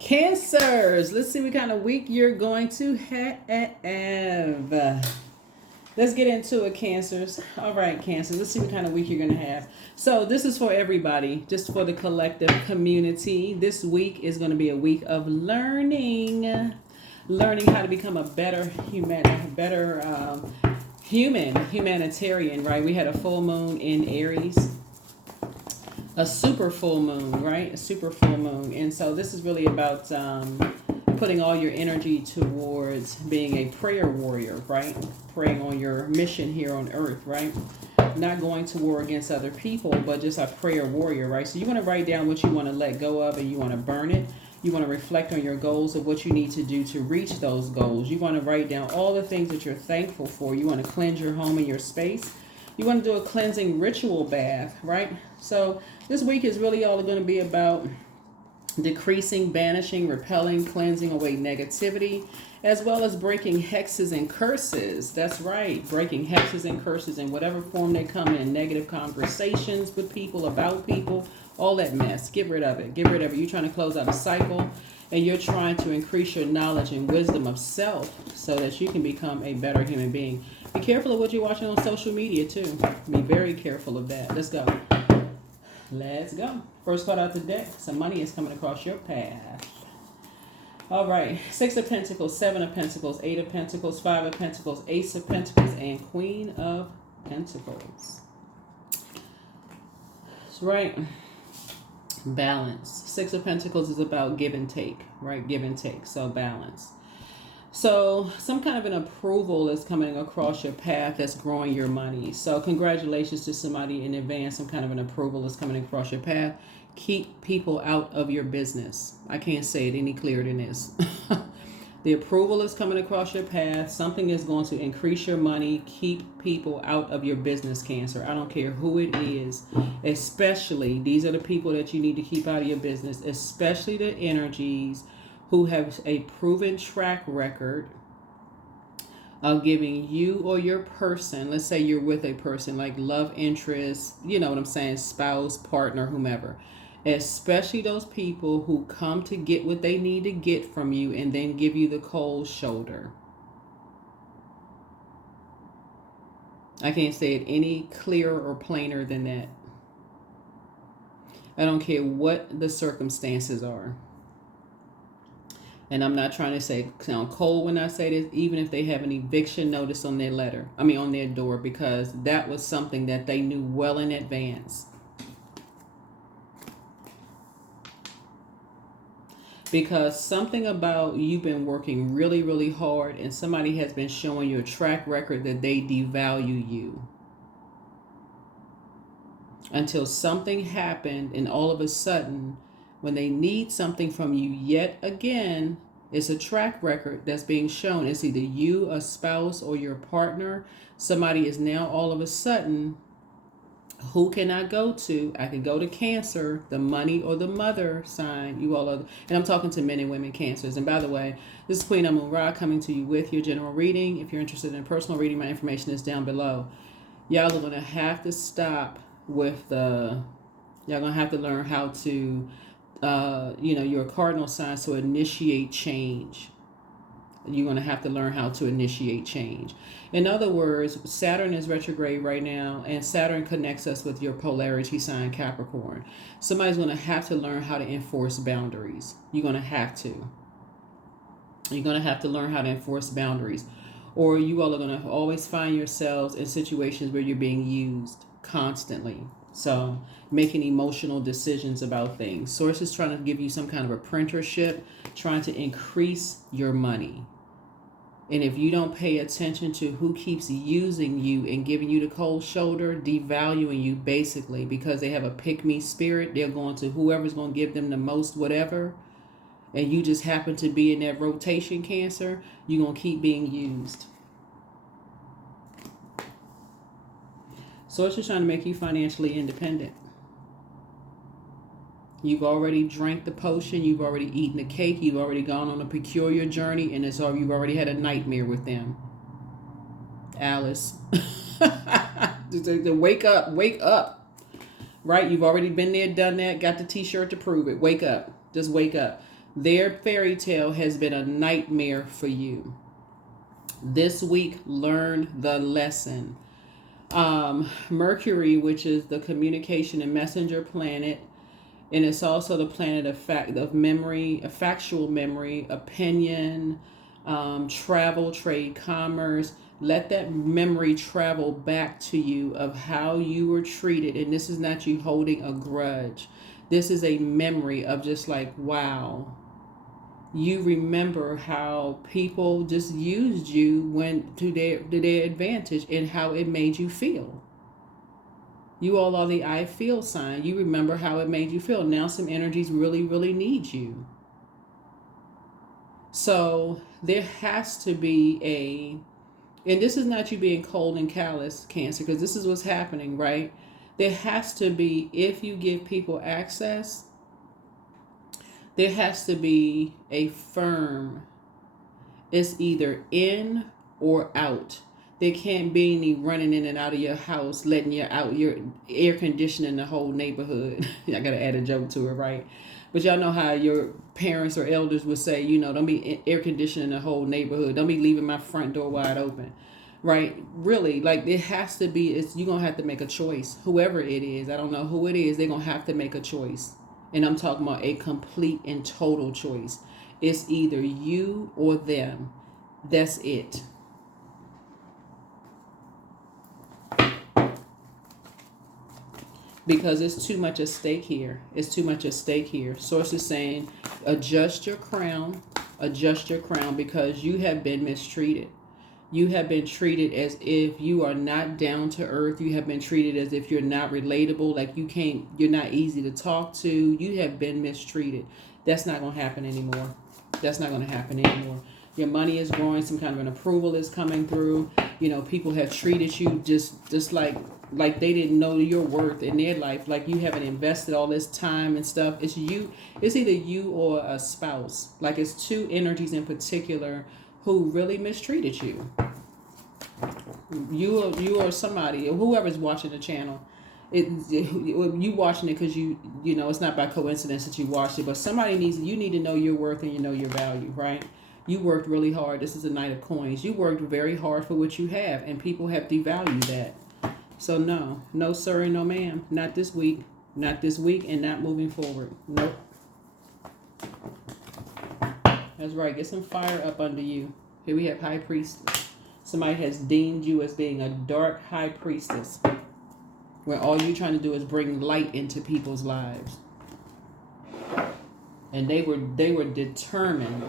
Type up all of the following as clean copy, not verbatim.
Cancers, let's see what kind of week you're going to have. Let's get into it, Cancers. All right, Cancers, let's see what kind of week you're going to have. So, this is for everybody, just for the collective community. This week is going to be a week of learning how to become a better humanitarian, right? We had a full moon in Aries, a super full moon, right? A super full moon. And so this is really about putting all your energy towards being a prayer warrior, right? Praying on your mission here on earth, right? Not going to war against other people, but just a prayer warrior, right? So you want to write down what you want to let go of and you want to burn it. You want to reflect on your goals of what you need to do to reach those goals. You want to write down all the things that you're thankful for. You want to cleanse your home and your space. You want to do a cleansing ritual bath, right? So this week is really all going to be about decreasing, banishing, repelling, cleansing away negativity, as well as breaking hexes and curses. That's right, breaking hexes and curses in whatever form they come in. Negative conversations with people, about people, all that mess. Get rid of it. Get rid of it. You're trying to close out a cycle, and you're trying to increase your knowledge and wisdom of self so that you can become a better human being. Be careful of what you're watching on social media, too. Be very careful of that. Let's go. Let's go. First card out the deck. Some money is coming across your path. All right. 6 of Pentacles, 7 of Pentacles, 8 of Pentacles, 5 of Pentacles, Ace of Pentacles, and Queen of Pentacles. That's right. Balance. 6 of Pentacles is about give and take, right? Give and take. So balance. So some kind of an approval is coming across your path that's growing your money. So congratulations to somebody in advance. Some kind of an approval is coming across your path. Keep people out of your business. I can't say it any clearer than this. The approval is coming across your path. Something is going to increase your money. Keep people out of your business, Cancer. I don't care who it is. Especially, these are the people that you need to keep out of your business. Especially the energies who have a proven track record of giving you or your person, let's say you're with a person like love interest, you know what I'm saying, spouse, partner, whomever. Especially those people who come to get what they need to get from you and then give you the cold shoulder. I can't say it any clearer or plainer than that. I don't care what the circumstances are. And I'm not trying to sound cold when I say this, even if they have an eviction notice on their on their door, because that was something that they knew well in advance. Because something about you've been working really, really hard and somebody has been showing you a track record that they devalue you. Until something happened and all of a sudden, when they need something from you yet again, it's a track record that's being shown. It's either you, a spouse, or your partner. Somebody is now all of a sudden, who can I go to? I can go to Cancer, the money or the mother sign. You all are, and I'm talking to men and women Cancers. And by the way, this is Queen Amun Ra coming to you with your general reading. If you're interested in personal reading, my information is down below. Y'all are going to have to stop with y'all going to have to learn how to you're a cardinal sign, so initiate change. You're going to have to learn how to initiate change. In other words, Saturn is retrograde right now, and Saturn connects us with your polarity sign, Capricorn. Somebody's going to have to learn how to enforce boundaries. You're going to have to. You're going to have to learn how to enforce boundaries. Or you all are going to always find yourselves in situations where you're being used constantly. So making emotional decisions about things. Source is trying to give you some kind of apprenticeship, trying to increase your money. And if you don't pay attention to who keeps using you and giving you the cold shoulder, devaluing you basically, because they have a pick-me spirit, they're going to whoever's going to give them the most whatever, and you just happen to be in that rotation, Cancer, you're going to keep being used. So it's just trying to make you financially independent. You've already drank the potion. You've already eaten the cake. You've already gone on a peculiar journey, and you've already had a nightmare with them. Alice. Wake up. Right? You've already been there, done that, got the t-shirt to prove it. Wake up. Just wake up. Their fairy tale has been a nightmare for you. This week, learn the lesson. Mercury, which is the communication and messenger planet, and it's also the planet of memory, of factual memory, opinion, travel, trade, commerce. Let that memory travel back to you of how you were treated. And this is not you holding a grudge. This is a memory of just like, wow. You remember how people just used you when to their advantage and how it made you feel. You all are the I feel sign. You remember how it made you feel. Now some energies really, really need you. So there has to be and this is not you being cold and callous, Cancer, because this is what's happening, right? There has to be, if you give people access, there has to be a firm, it's either in or out. There can't be any running in and out of your house, letting you out, your air conditioning the whole neighborhood. I gotta add a joke to it, right? But y'all know how your parents or elders would say, don't be air conditioning the whole neighborhood. Don't be leaving my front door wide open, right? Really, like it has to be, you're gonna have to make a choice. Whoever it is, I don't know who it is, they're gonna have to make a choice. And I'm talking about a complete and total choice. It's either you or them. That's it. Because it's too much at stake here. It's too much at stake here. Source is saying, adjust your crown, because you have been mistreated. You have been treated as if you are not down to earth. You have been treated as if you're not relatable, like you're not easy to talk to. You have been mistreated. That's not going to happen anymore. Your money is growing. Some kind of an approval is coming through. People have treated you just like they didn't know your worth in their life. Like you haven't invested all this time and stuff. It's either you or a spouse. Like it's two energies in particular who really mistreated you. You or somebody, or whoever's watching the channel. You watching it because you it's not by coincidence that you watched it, but you need to know your worth and your value, right? You worked really hard. This is a Knight of Coins. You worked very hard for what you have, and people have devalued that. So no sir and no ma'am, not this week, and not moving forward. Nope. That's right. Get some fire up under you. Here we have High Priestess. Somebody has deemed you as being a dark High Priestess, where all you're trying to do is bring light into people's lives. And they were determined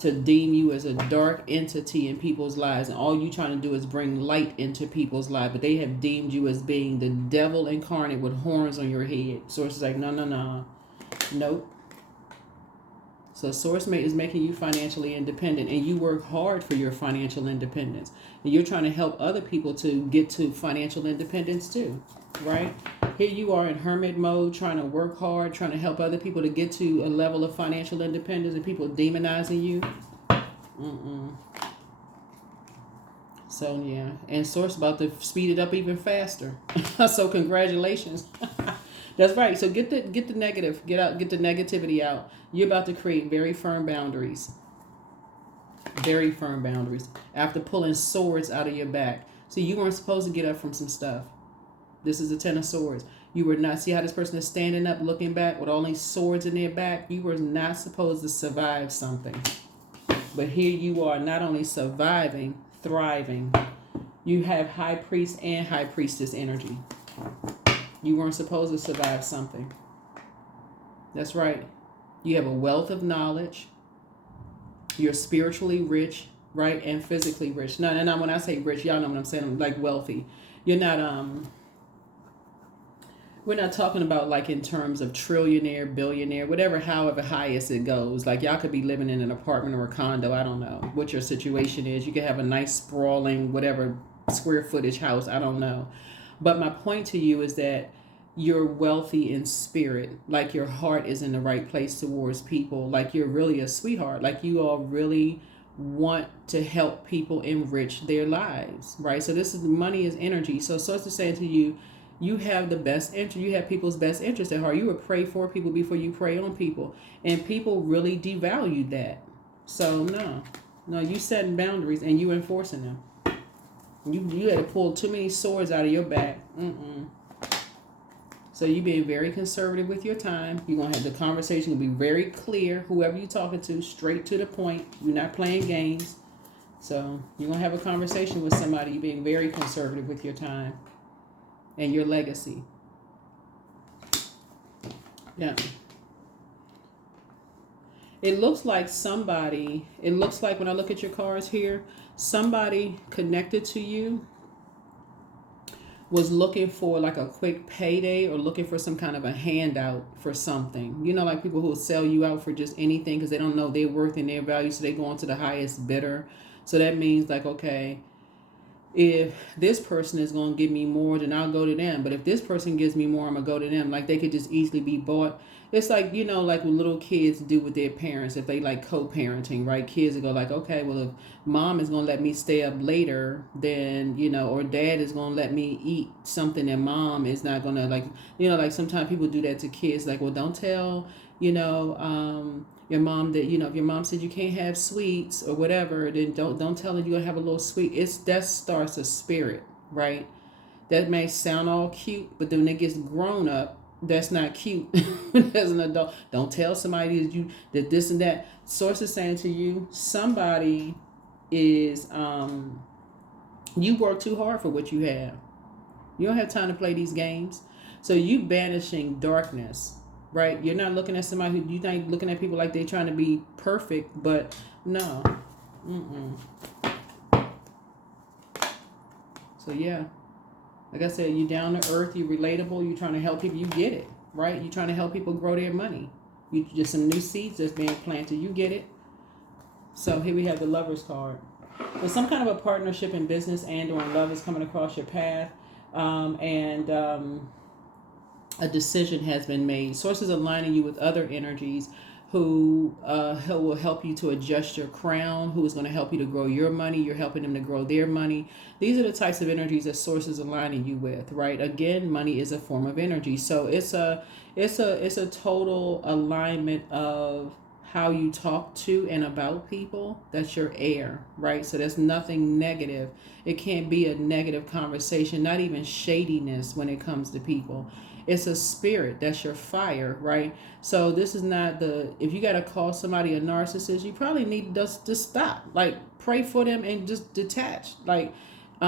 to deem you as a dark entity in people's lives, and all you trying to do is bring light into people's lives. But they have deemed you as being the devil incarnate with horns on your head. Source is like, no, nope. So Source Mate is making you financially independent, and you work hard for your financial independence. And you're trying to help other people to get to financial independence too, right? Here you are in hermit mode, trying to work hard, trying to help other people to get to a level of financial independence, and people demonizing you. So yeah, and Source about to speed it up even faster. So congratulations. That's right. So get the negative, get the negativity out. You're about to create very firm boundaries. Very firm boundaries. After pulling swords out of your back. See, you weren't supposed to get up from some stuff. This is the Ten of Swords. You were not, see how this person is standing up, looking back with all these swords in their back? You were not supposed to survive something. But here you are, not only surviving, thriving. You have High Priest and High Priestess energy. You weren't supposed to survive something. That's right. You have a wealth of knowledge. You're spiritually rich, right? And physically rich. No, when I say rich, y'all know what I'm saying. I'm like wealthy. You're not, we're not talking about like in terms of trillionaire, billionaire, whatever, however highest it goes. Like y'all could be living in an apartment or a condo. I don't know what your situation is. You could have a nice sprawling, whatever square footage house. I don't know. But my point to you is that you're wealthy in spirit. Like your heart is in the right place towards people. Like you're really a sweetheart. Like you all really want to help people enrich their lives, right? So this is, money is energy. So it's to say to you, You have the best interest. You have people's best interest at heart. You would pray for people before you pray on people, and people really devalue that. So no, you setting boundaries and you enforcing them. You had to pull too many swords out of your back. So you being very conservative with your time. You're gonna have the conversation will be very clear. Whoever you talking to, straight to the point. You're not playing games. So you're gonna have a conversation with somebody. You're being very conservative with your time and your legacy. Yeah. It looks like somebody, it looks like when I look at your cards here, somebody connected to you was looking for like a quick payday or looking for some kind of a handout for something. You know, like people who will sell you out for just anything because they don't know their worth and their value, so they go on to the highest bidder. So that means like, okay, if this person is going to give me more, then I'll go to them. But if this person gives me more, I'm going to go to them. Like they could just easily be bought. It's like, you know, like what little kids do with their parents. If they like co-parenting, right? Kids will go like, okay, well, if mom is going to let me stay up later, then, you know, or dad is going to let me eat something and mom is not going to like, you know, like sometimes people do that to kids. Like, well, don't tell, you know, your mom that, you know, if your mom said you can't have sweets or whatever, then don't tell her you're gonna have a little sweet. That starts a spirit, right? That may sound all cute, but then when it gets grown up, that's not cute. As an adult, don't tell somebody that this and that. Source is saying to you, somebody is you work too hard for what you have. You don't have time to play these games. So you banishing darkness. Right? You're not looking at somebody who, you're not looking at people like they're trying to be perfect, but no. So yeah, like I said, you down to earth, you relatable, you trying to help people, you get it, right? You trying to help people grow their money. You just some new seeds that's being planted, you get it. So here we have the Lover's card. So some kind of a partnership in business and or in love is coming across your path, a decision has been made. Sources aligning you with other energies who will help you to adjust your crown, who is going to help you to grow your money. You're helping them to grow their money. These are the types of energies that sources aligning you with, right? Again, money is a form of energy. So it's a total alignment of how you talk to and about people. That's your air, right? So there's nothing negative. It can't be a negative conversation, not even shadiness when it comes to people. It's a spirit. That's your fire, right? So this is not if you got to call somebody a narcissist, you probably need to stop. Like, pray for them and just detach. Like, they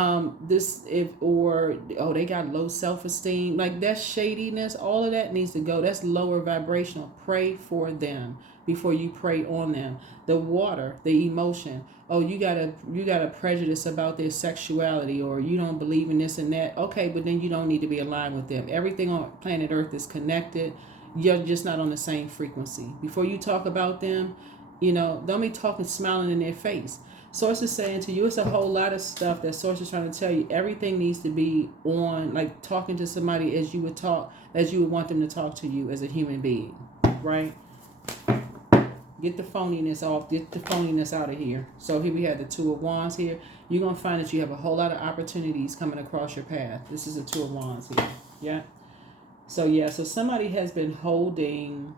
got low self-esteem. Like, that shadiness, all of that needs to go. That's lower vibrational. Pray for them before you pray on them. The water, the emotion. Oh, you got a prejudice about their sexuality, or you don't believe in this and that. Okay, but then you don't need to be aligned with them. Everything on planet Earth is connected. You're just not on the same frequency. Before you talk about them, you know, don't be talking smiling in their face. Source is saying to you, it's a whole lot of stuff that Source is trying to tell you. Everything needs to be on, like talking to somebody as you would want them to talk to you as a human being, right? Get the phoniness off. Get the phoniness out of here. So here we have the Two of Wands here. You're going to find that you have a whole lot of opportunities coming across your path. This is the Two of Wands here. Yeah. So somebody has been holding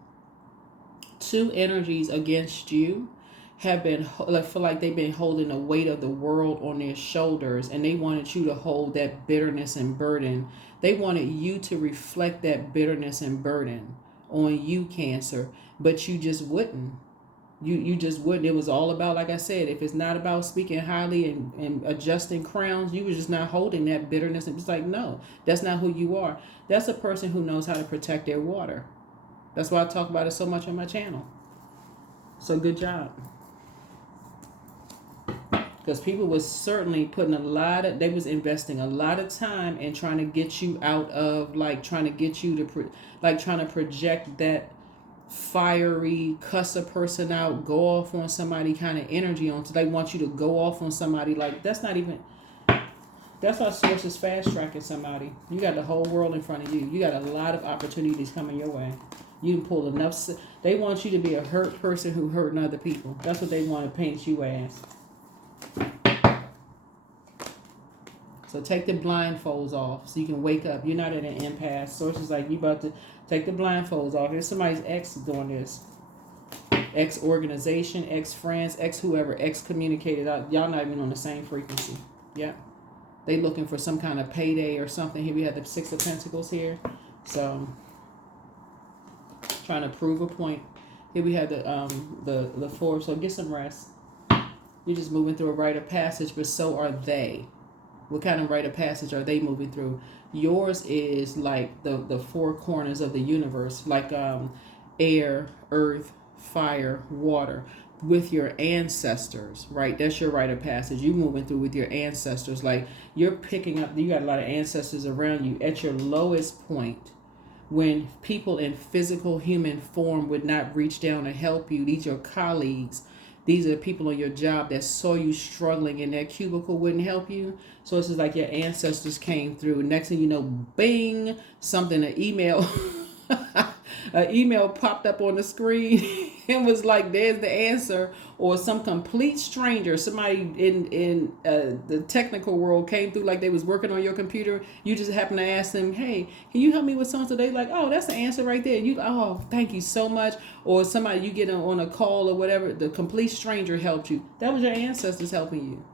two energies against you. Feel like they've been holding the weight of the world on their shoulders, and they wanted you to hold that bitterness and burden. They wanted you to reflect that bitterness and burden on you, Cancer, but you just wouldn't. You just wouldn't. It was all about, like I said, if it's not about speaking highly and adjusting crowns, you were just not holding that bitterness. And it's like, no, that's not who you are. That's a person who knows how to protect their water. That's why I talk about it so much on my channel. So good job. Because people was certainly they was investing a lot of time in trying to get you out of, like, trying to get you to, trying to project that fiery, cuss a person out, go off on somebody kind of energy on. So they want you to go off on somebody. Like, that's why Source is fast tracking somebody. You got the whole world in front of you. You got a lot of opportunities coming your way. You can pull enough. They want you to be a hurt person who hurting other people. That's what they want to paint you as. So take the blindfolds off so you can wake up. You're not at an impasse. Source is like, you about to take the blindfolds off. If somebody's ex doing this, ex organization, ex friends, ex whoever, ex communicated, y'all not even on the same frequency. Yeah. They looking for some kind of payday or something. Here we have the Six of Pentacles here. So trying to prove a point. Here we have the Four. So get some rest. You're just moving through a rite of passage, but so are they. What kind of rite of passage are they moving through? Yours is like the four corners of the universe, like air, earth, fire, water, with your ancestors, right? That's your rite of passage. You moving through with your ancestors, like you're picking up. You got a lot of ancestors around you at your lowest point, when people in physical human form would not reach down to help you. These are your colleagues. These are the people on your job that saw you struggling in that cubicle, wouldn't help you. So it's just like your ancestors came through. Next thing you know, bing, something, an email, an email popped up on the screen and was like, there's the answer. Or some complete stranger, somebody in the technical world came through like they was working on your computer. You just happen to ask them, hey, can you help me with something? They like, oh, that's the answer right there. You, oh, thank you so much. Or somebody you get on a call or whatever, the complete stranger helped you. That was your ancestors helping you.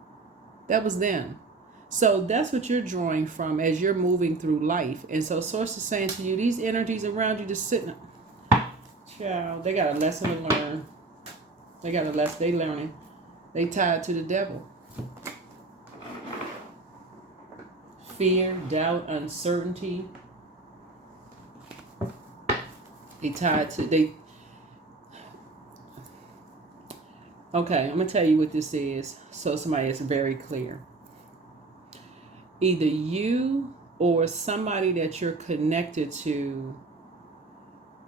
That was them. So that's what you're drawing from as you're moving through life. And so Source is saying to you, these energies around you just sitting. Child, they got a lesson to learn. They got a lesson they learning. They tied to the devil. Fear, doubt, uncertainty. They tied to Okay, I'm gonna tell you what this is so somebody is very clear. Either you or somebody that you're connected to,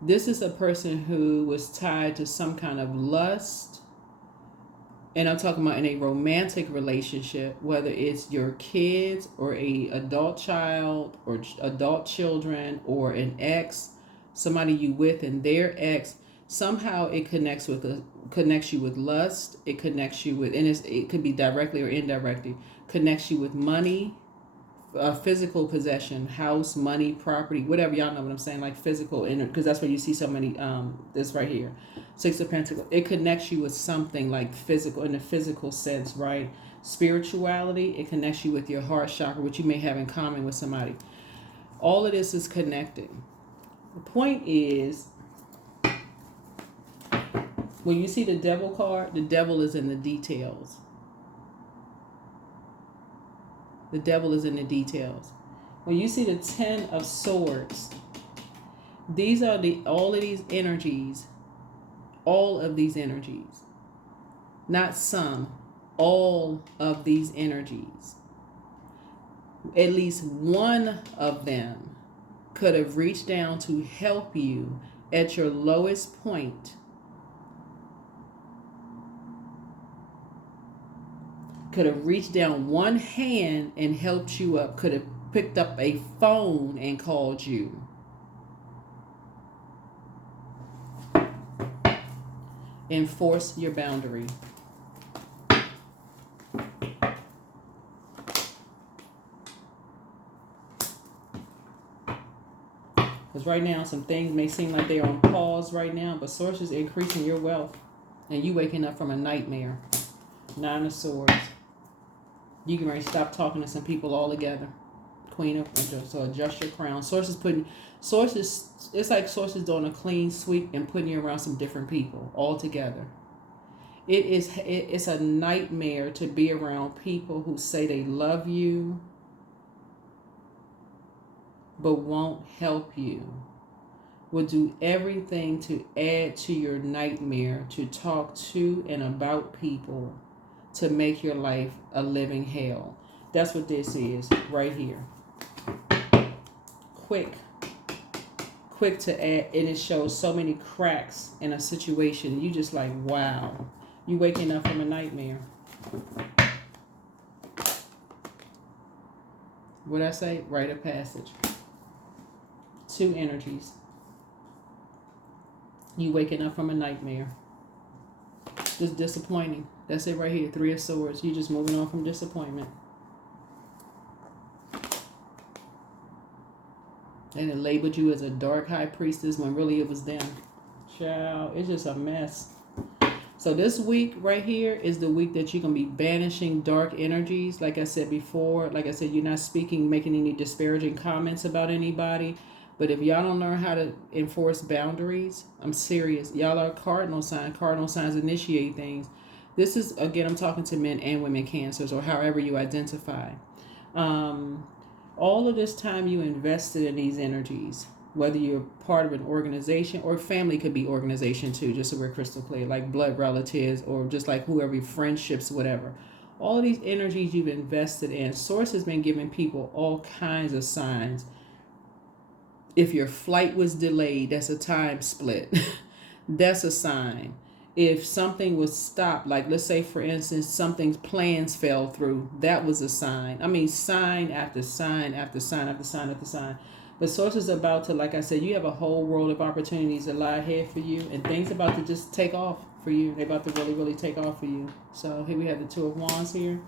this is a person who was tied to some kind of lust. And I'm talking about in a romantic relationship, whether it's your kids or a adult child or adult children or an ex, somebody you with and their ex. Somehow it connects you with lust. It connects you with, and it could be directly or indirectly, connects you with money, physical possession, house, money, property, whatever. Y'all know what I'm saying, like physical, because that's where you see so many. This right here, Six of Pentacles. It connects you with something like physical, in the physical sense, right? Spirituality. It connects you with your heart chakra, which you may have in common with somebody. All of this is connecting. The point is, when you see the devil card, the devil is in the details. The devil is in the details. When you see the Ten of Swords, these are all of these energies, not some, all of these energies. At least one of them could have reached down to help you at your lowest point. Could have reached down one hand and helped you up. Could have picked up a phone and called you. Enforce your boundary. Because right now, some things may seem like they're on pause right now, but Source is increasing your wealth. And you waking up from a nightmare. Nine of Swords. You can ready to stop talking to some people altogether. Queen of, so adjust your crown. It's like Source is doing a clean sweep and putting you around some different people altogether. It's a nightmare to be around people who say they love you but won't help you. Will do everything to add to your nightmare, to talk to and about people, to make your life a living hell. That's what this is right here. Quick to add, and it shows so many cracks in a situation. You just like, wow. You waking up from a nightmare. What'd I say? Rite of passage. Two energies. You waking up from a nightmare. Just disappointing. That's it right here. Three of Swords. You just moving on from disappointment. And it labeled you as a dark high priestess when really it was them. Child, it's just a mess. So this week right here is the week that you're going to be banishing dark energies. Like I said before, like I said, you're not speaking, making any disparaging comments about anybody. But if y'all don't learn how to enforce boundaries, I'm serious. Y'all are cardinal sign. Cardinal signs initiate things. This is, again, I'm talking to men and women cancers, or however you identify. All of this time you invested in these energies, whether you're part of an organization, or family could be organization too, just so we're crystal clear, like blood relatives or just like whoever, friendships, whatever. All of these energies you've invested in, Source has been giving people all kinds of signs. If your flight was delayed, that's a time split. That's a sign. If something was stopped, like let's say for instance, something's plans fell through, that was a sign. I mean, sign after sign after sign after sign after sign. But Source is about to, like I said, you have a whole world of opportunities that lie ahead for you, and things about to just take off for you. They're about to really, really take off for you. So here we have the Two of Wands here.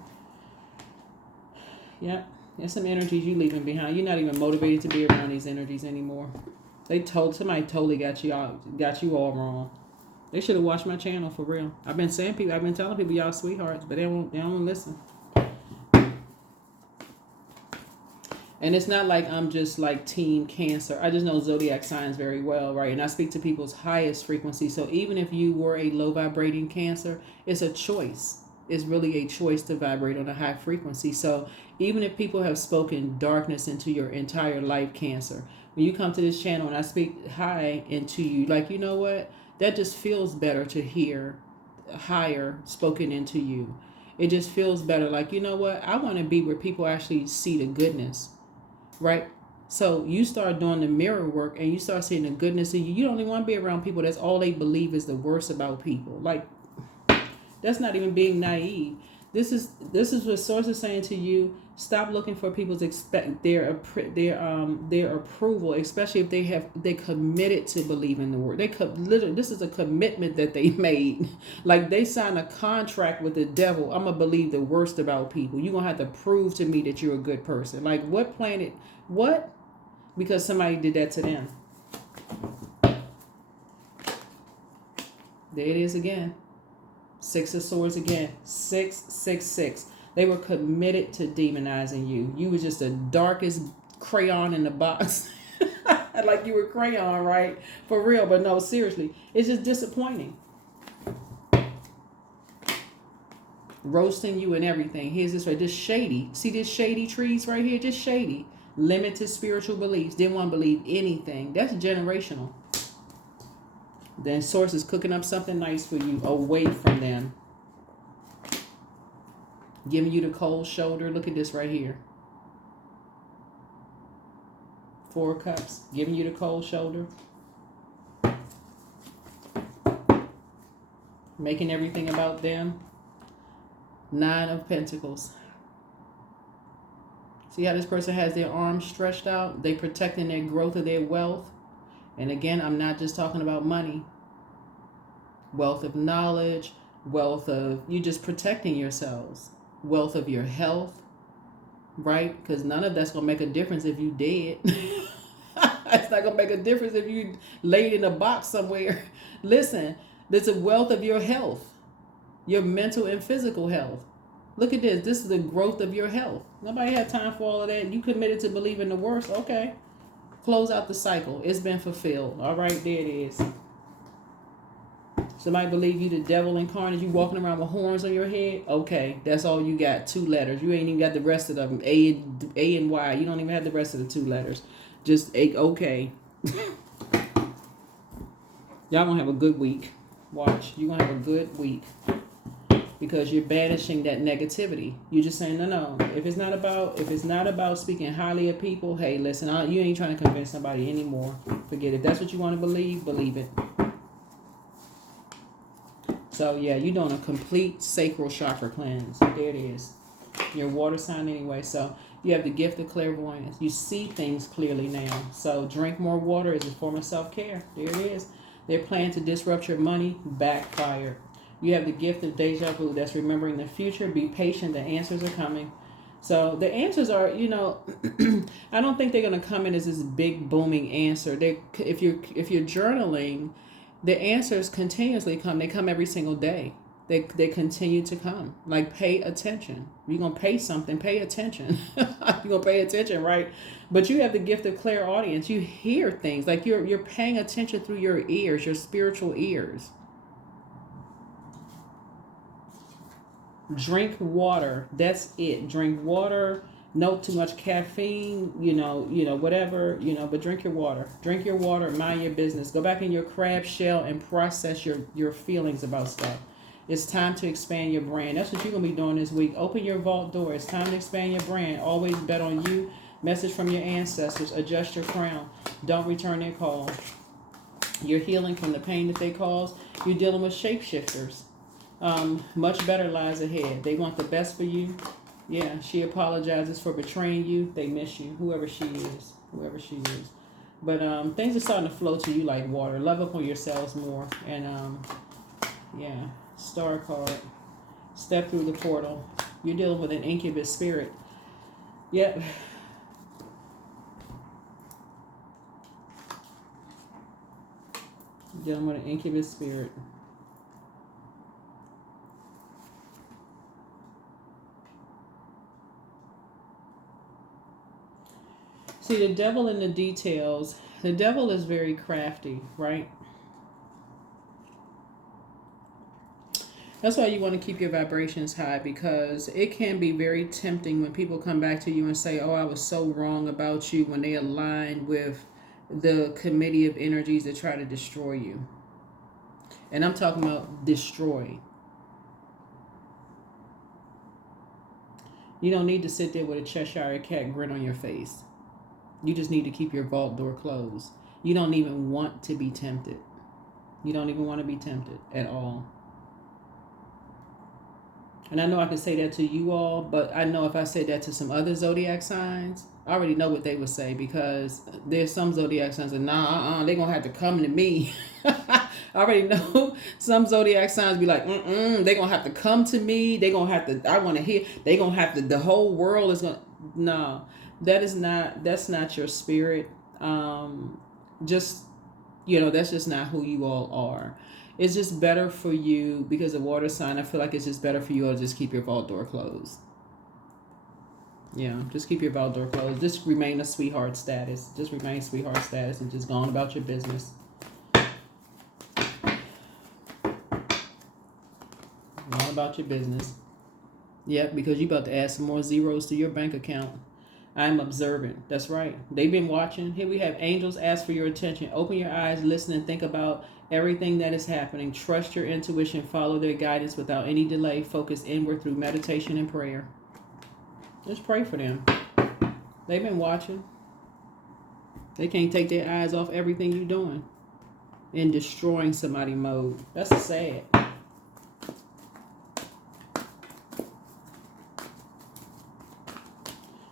Yeah, there's some energies you leaving behind. You're not even motivated to be around these energies anymore. Somebody totally got you all wrong. They should have watched my channel for real. I've been telling people y'all sweethearts, but they don't listen. And it's not like I'm just like team Cancer. I just know zodiac signs very well, right? And I speak to people's highest frequency. So even if you were a low vibrating Cancer, it's a choice. It's really a choice to vibrate on a high frequency. So even if people have spoken darkness into your entire life, Cancer, when you come to this channel and I speak high into you, like, you know what? That just feels better to hear higher spoken into you. It just feels better. Like, you know what? I want to be where people actually see the goodness. Right? So you start doing the mirror work and you start seeing the goodness in you. You don't even want to be around people that's all they believe is the worst about people. Like, that's not even being naive. This is what Source is saying to you. Stop looking for people's their approval, especially if they committed to believing the word. Literally, this is a commitment that they made. Like they signed a contract with the devil. I'm gonna believe the worst about people. You're gonna have to prove to me that you're a good person. Like what planet? What? Because somebody did that to them. There it is again. Six of Swords again. 666. They were committed to demonizing you. You were just the darkest crayon in the box. Like you were crayon, right? For real. But no, seriously. It's just disappointing. Roasting you and everything. Here's this right. This shady. See this shady trees right here? Just shady. Limited spiritual beliefs. Didn't want to believe anything. That's generational. Then Source is cooking up something nice for you away from them. Giving you the cold shoulder. Look at this right here. 4 of Cups. Giving you the cold shoulder. Making everything about them. 9 of Pentacles. See how this person has their arms stretched out? They protecting their growth of their wealth. And again, I'm not just talking about money. Wealth of knowledge. Wealth of you just protecting yourselves. Wealth of your health. Right? Because none of that's going to make a difference if you dead. It's not going to make a difference if you laid in a box somewhere. Listen, there's a wealth of your health. Your mental and physical health. Look at this. This is the growth of your health. Nobody had time for all of that. You committed to believing the worst. Okay. Close out the cycle. It's been fulfilled. All right, there it is. Somebody believe you the devil incarnate. You walking around with horns on your head. Okay, that's all you got. 2 letters. You ain't even got the rest of them. A and Y. You don't even have the rest of the 2 letters. Just A. Okay. Y'all gonna have a good week. Watch. You're gonna have a good week. Because you're banishing that negativity. You're just saying, no. If it's not about speaking highly of people, hey, listen, you ain't trying to convince somebody anymore. Forget it. If that's what you want to believe it. So yeah, you're doing a complete sacral chakra cleanse. There it is. Your water sign anyway. So you have the gift of clairvoyance. You see things clearly now. So drink more water is a form of self-care. There it is. They're planning to disrupt your money. Backfire. You have the gift of deja vu. That's remembering the future. Be patient. The answers are coming. So the answers are, I don't think they're going to come in as this big booming answer. If you're journaling, the answers continuously come. They come every single day. They continue to come. Like, pay attention. You're going to pay something, pay attention. You're going to pay attention, right? But you have the gift of clairaudience. You hear things. Like, you're paying attention through your ears, your spiritual ears. Drink water. That's it. Drink water. No too much caffeine, whatever, but drink your water. Drink your water, mind your business. Go back in your crab shell and process your feelings about stuff. It's time to expand your brand. That's what you're going to be doing this week. Open your vault door. It's time to expand your brand. Always bet on you. Message from your ancestors. Adjust your crown. Don't return their call. You're healing from the pain that they caused. You're dealing with shapeshifters. Much better lies ahead. They want the best for you. Yeah, she apologizes for betraying you. They miss you. Whoever she is. But things are starting to flow to you like water. Love up on yourselves more. And yeah, star card. Step through the portal. You're dealing with an incubus spirit. Yep. Dealing with an incubus spirit. See, the devil in the details. The devil is very crafty, right? That's why you want to keep your vibrations high, because it can be very tempting when people come back to you and say, oh, I was so wrong about you, when they align with the committee of energies that try to destroy you. And I'm talking about destroy. You don't need to sit there with a Cheshire cat grin on your face. You just need to keep your vault door closed. You don't even want to be tempted. You don't even want to be tempted at all. And I know I can say that to you all, but I know if I say that to some other zodiac signs, I already know what they would say, because there's some zodiac signs that, they're going to have to come to me. I already know some zodiac signs be like, they're going to have to come to me. They're going to have to, I want to hear, they're going to have to, the whole world is going to, no. That's not your spirit. That's just not who you all are. It's just better for you, because of water sign, I feel like it's just better for you all to just keep your vault door closed. Yeah, just keep your vault door closed. Just remain a sweetheart status. Just remain sweetheart status and just go on about your business. Go on about your business. Yep, because you're about to add some more zeros to your bank account. I'm observant. That's right. They've been watching. Here we have angels ask for your attention. Open your eyes, listen, and think about everything that is happening. Trust your intuition. Follow their guidance without any delay. Focus inward through meditation and prayer. Just pray for them. They've been watching. They can't take their eyes off everything you're doing. In destroying somebody mode. That's sad.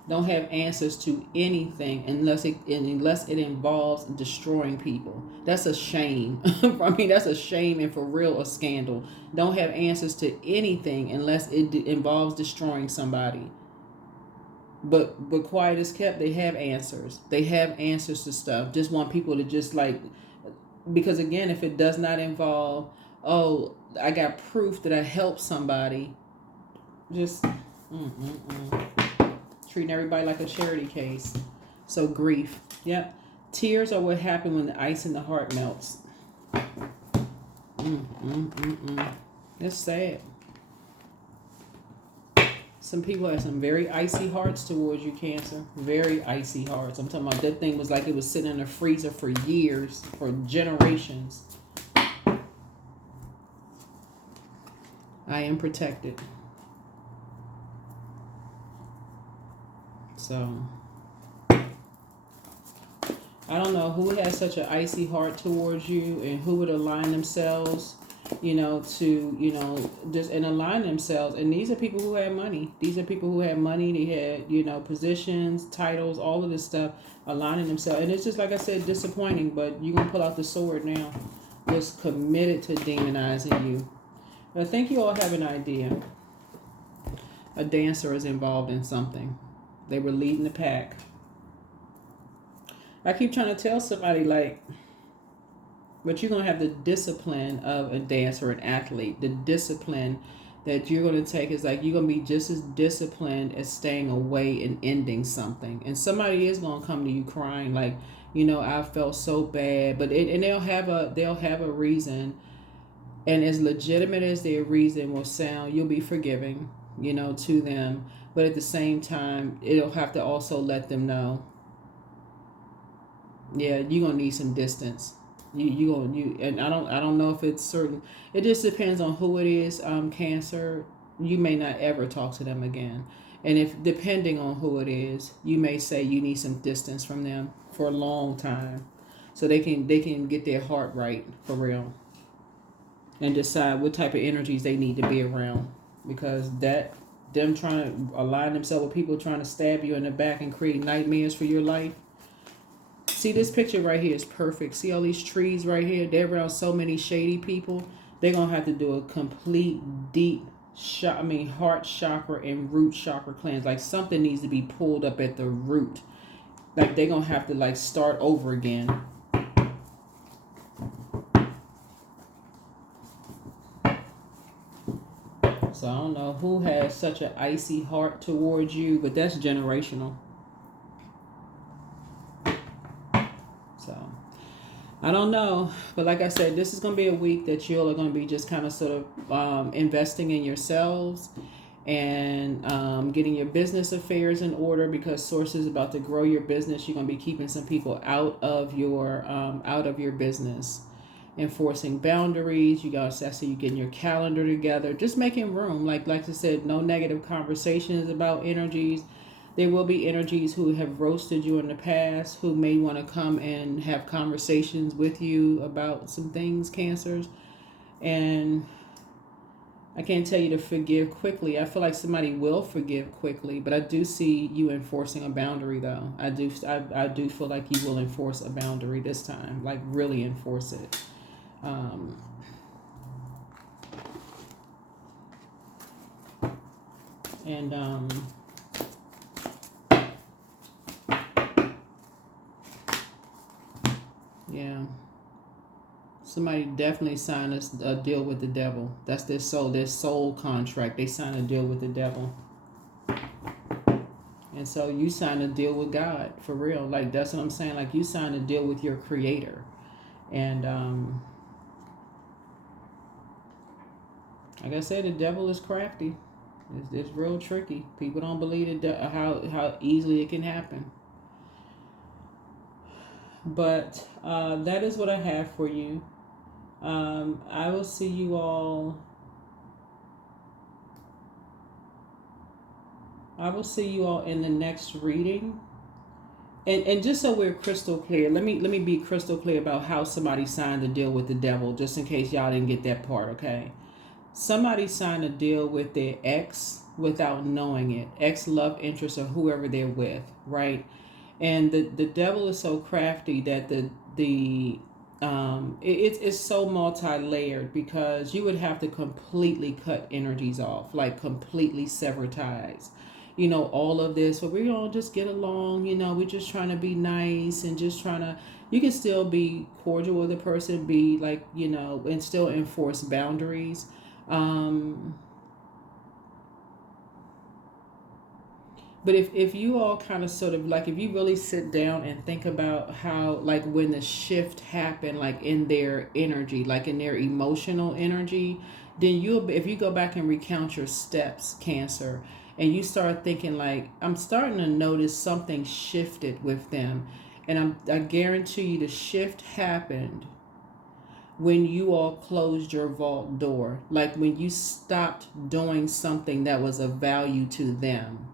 Don't have answers to anything unless it involves destroying people. That's a shame. I mean, that's a shame, and for real, a scandal. Don't have answers to anything unless it involves destroying somebody. But quiet as kept, they have answers. They have answers to stuff. Just want people to just because again, if it does not involve, oh, I got proof that I helped somebody, just treating everybody like a charity case. So grief. Yep. Tears are what happen when the ice in the heart melts. It's sad. Some people have some very icy hearts towards you, Cancer. Very icy hearts. I'm talking about that thing was like it was sitting in a freezer for years, for generations. I am protected. So, I don't know who has such an icy heart towards you and who would align themselves, just and align themselves. And these are people who had money. These are people who had money. They had, positions, titles, all of this stuff, aligning themselves. And it's just, like I said, disappointing, but you're going to pull out the sword now. Just committed to demonizing you. But I think you all have an idea. A dancer is involved in something. They were leading the pack. I keep trying to tell somebody, like, but you're going to have the discipline of a dancer, an athlete. The discipline that you're going to take is like, you're going to be just as disciplined as staying away and ending something. And somebody is going to come to you crying, like, you know, I felt so bad. But and they'll have a reason. And as legitimate as their reason will sound, you'll be forgiving, you know, to them. But at the same time, it'll have to also let them know, yeah, you're gonna need some distance. And I don't know if it's certain. It just depends on who it is. Cancer, you may not ever talk to them again. And if depending on who it is, you may say you need some distance from them for a long time, so they can get their heart right for real, and decide what type of energies they need to be around, because them trying to align themselves with people trying to stab you in the back and create nightmares for your life. See, this picture right here is perfect. See all these trees right here? They're around so many shady people. They're going to have to do a complete deep heart chakra and root chakra cleanse. Like, something needs to be pulled up at the root. Like, they're going to have to, like, start over again. So I don't know who has such an icy heart towards you, but that's generational. So I don't know, but like I said, this is going to be a week that you all are going to be just kind of sort of investing in yourselves and getting your business affairs in order, because Source is about to grow your business. You're going to be keeping some people out of your business, enforcing boundaries. You guys, I see you getting your calendar together, just making room. Like I said, no negative conversations about energies. There will be energies who have roasted you in the past, who may want to come and have conversations with you about some things, Cancers. And I can't tell you to forgive quickly. I feel like somebody will forgive quickly, but I do see you enforcing a boundary, though. I do feel like you will enforce a boundary this time, like really enforce it. Yeah, somebody definitely signed a deal with the devil. That's their soul contract. They signed a deal with the devil. And so you signed a deal with God, for real. Like, that's what I'm saying. Like, you signed a deal with your creator. And like I said, the devil is crafty. It's real tricky. People don't believe how easily it can happen. But that is what I have for you. I will see you all. In the next reading. And just so we're crystal clear, let me be crystal clear about how somebody signed a deal with the devil, just in case y'all didn't get that part, okay? Somebody signed a deal with their ex without knowing it, ex love interest or whoever they're with, right? And the devil is so crafty that it's so multi-layered, because you would have to completely cut energies off, like completely sever ties. You know, all of this, but we're going to just get along, you know, we're just trying to be nice and just trying to, you can still be cordial with a person, be like, you know, and still enforce boundaries. But if you all kind of sort of like, if you really sit down and think about how, like, when the shift happened, like in their energy, like in their emotional energy, then if you go back and recount your steps, Cancer, and you start thinking like, I'm starting to notice something shifted with them. And I guarantee you the shift happened when you all closed your vault door. Like when you stopped doing something that was of value to them.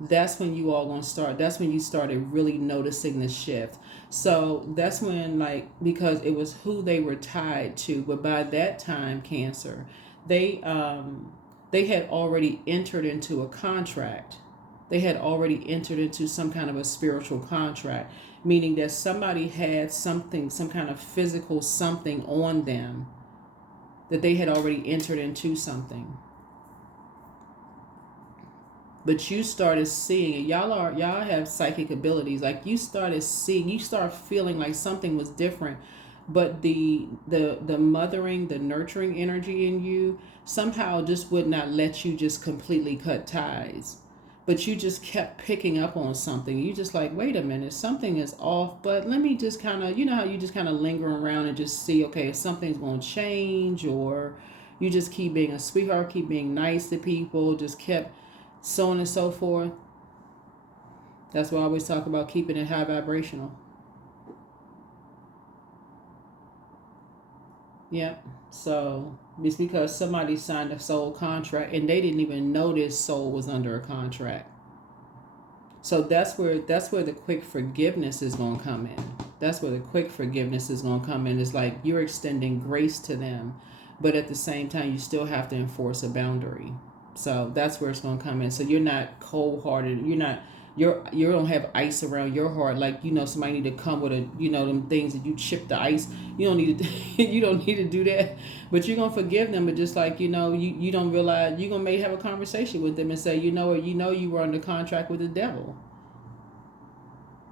That's when you all gonna start. That's when you started really noticing the shift. So that's when, like, because it was who they were tied to. But by that time, Cancer, they had already entered into a contract. They had already entered into some kind of a spiritual contract, meaning that somebody had something, some kind of physical something on them, that they had already entered into something. but you started seeing, and y'all have psychic abilities. Like you started seeing, you start feeling like something was different, but the mothering, the nurturing energy in you somehow just would not let you just completely cut ties. But you just kept picking up on something. You just like, wait a minute, something is off. But let me just kind of, you know how you just kind of linger around and just see, okay, if something's going to change, or you just keep being a sweetheart, keep being nice to people, just kept so on and so forth. That's why I always talk about keeping it high vibrational. Yeah. So it's because somebody signed a soul contract and they didn't even know this soul was under a contract. So that's where the quick forgiveness is going to come in. That's where the quick forgiveness is going to come in. It's like you're extending grace to them, but at the same time you still have to enforce a boundary. So that's where it's going to come in. So you're not cold hearted. You don't have ice around your heart. Like, somebody need to come with them things that you chip the ice. You don't need to you don't need to do that. But you're gonna forgive them. But just like, you don't realize, you're gonna may have a conversation with them and say, you were under contract with the devil.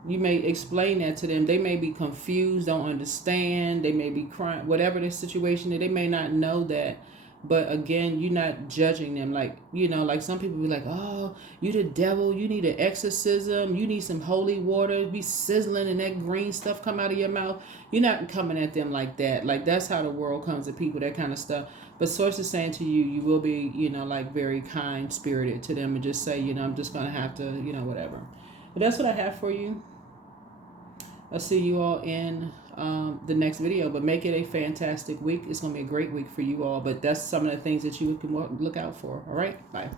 You may explain that to them. They may be confused, don't understand. They may be crying, whatever the situation is. They may not know that. But again, you're not judging them. Like, like some people be like, oh, you the devil. You need an exorcism. You need some holy water. Be sizzling and that green stuff come out of your mouth. You're not coming at them like that. Like, that's how the world comes at people, that kind of stuff. But Source is saying to you, you will be, like very kind spirited to them and just say, I'm just going to have to, whatever. But that's what I have for you. I'll see you all in the next video, but make it a fantastic week. It's going to be a great week for you all, but that's some of the things that you can look out for. All right, bye.